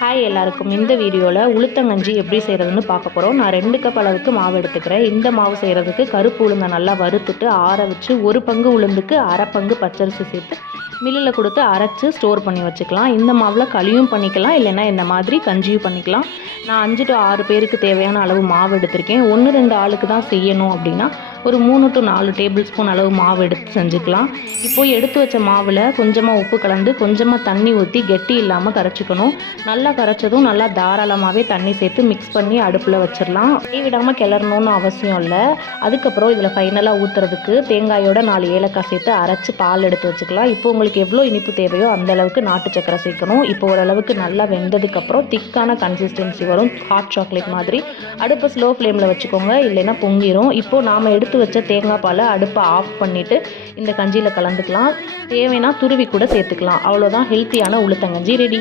Hi எல்லாருக்கும். இந்த வீடியோவில் உளுத்தங்கஞ்சி எப்படி செய்கிறதுன்னு பார்க்க போகிறோம். நான் 2 கப் அளவுக்கு மாவு எடுத்துக்கிறேன். இந்த மாவு செய்கிறதுக்கு கருப்பு உளுந்தை நல்லா வறுத்துட்டு ஆற வச்சு 1 பங்கு உளுந்துக்கு அரை பங்கு பச்சரிசி சேர்த்து மில்லில் கொடுத்து அரைச்சி ஸ்டோர் பண்ணி வச்சுக்கலாம். இந்த மாவில் களியும் பண்ணிக்கலாம், இல்லைன்னா இந்த மாதிரி கஞ்சியும் பண்ணிக்கலாம். நான் 5 to 6 பேருக்கு தேவையான அளவு மாவு எடுத்திருக்கேன். 1-2 ஆளுக்கு தான் செய்யணும் அப்படின்னா ஒரு 3 to 4 டேபிள் ஸ்பூன் அளவு மாவு எடுத்து செஞ்சுக்கலாம். இப்போது எடுத்து வச்ச மாவில் கொஞ்சமாக உப்பு கலந்து கொஞ்சமாக தண்ணி ஊற்றி கெட்டி இல்லாமல் கரைச்சிக்கணும். நல்லா கரைச்சதும் நல்லா தாராளமாகவே தண்ணி சேர்த்து மிக்ஸ் பண்ணி அடுப்பில் வச்சிடலாம். விடாமல் கிளறணும்னு அவசியம் இல்லை. அதுக்கப்புறம் இதில் ஃபைனலாக ஊற்றுறதுக்கு தேங்காயோட 4 ஏலக்காய் சேர்த்து அரைச்சி பால் எடுத்து வச்சுக்கலாம். இப்போ உங்களுக்கு எவ்வளோ இனிப்பு தேவையோ அந்த அளவுக்கு நாட்டு சக்கரை சேர்க்கணும். இப்போ ஓரளவுக்கு நல்லா வெந்ததுக்கப்புறம் திக்கான கன்சிஸ்டன்சி வரும், ஹாட் சாக்லேட் மாதிரி. அடுப்பை ஸ்லோ ஃப்ளேமில் வச்சுக்கோங்க, இல்லைன்னா பொங்கிரும். இப்போது நாம் எடுத்து வச்ச தேங்காய் பாலை அடுப்பை ஆஃப் பண்ணிவிட்டு இந்த கஞ்சியில் கலந்துக்கலாம். தேவைன்னா துருவி கூட சேர்த்துக்கலாம். அவ்வளோதான், ஹெல்த்தியான உளுத்தங்கஞ்சி ரெடி.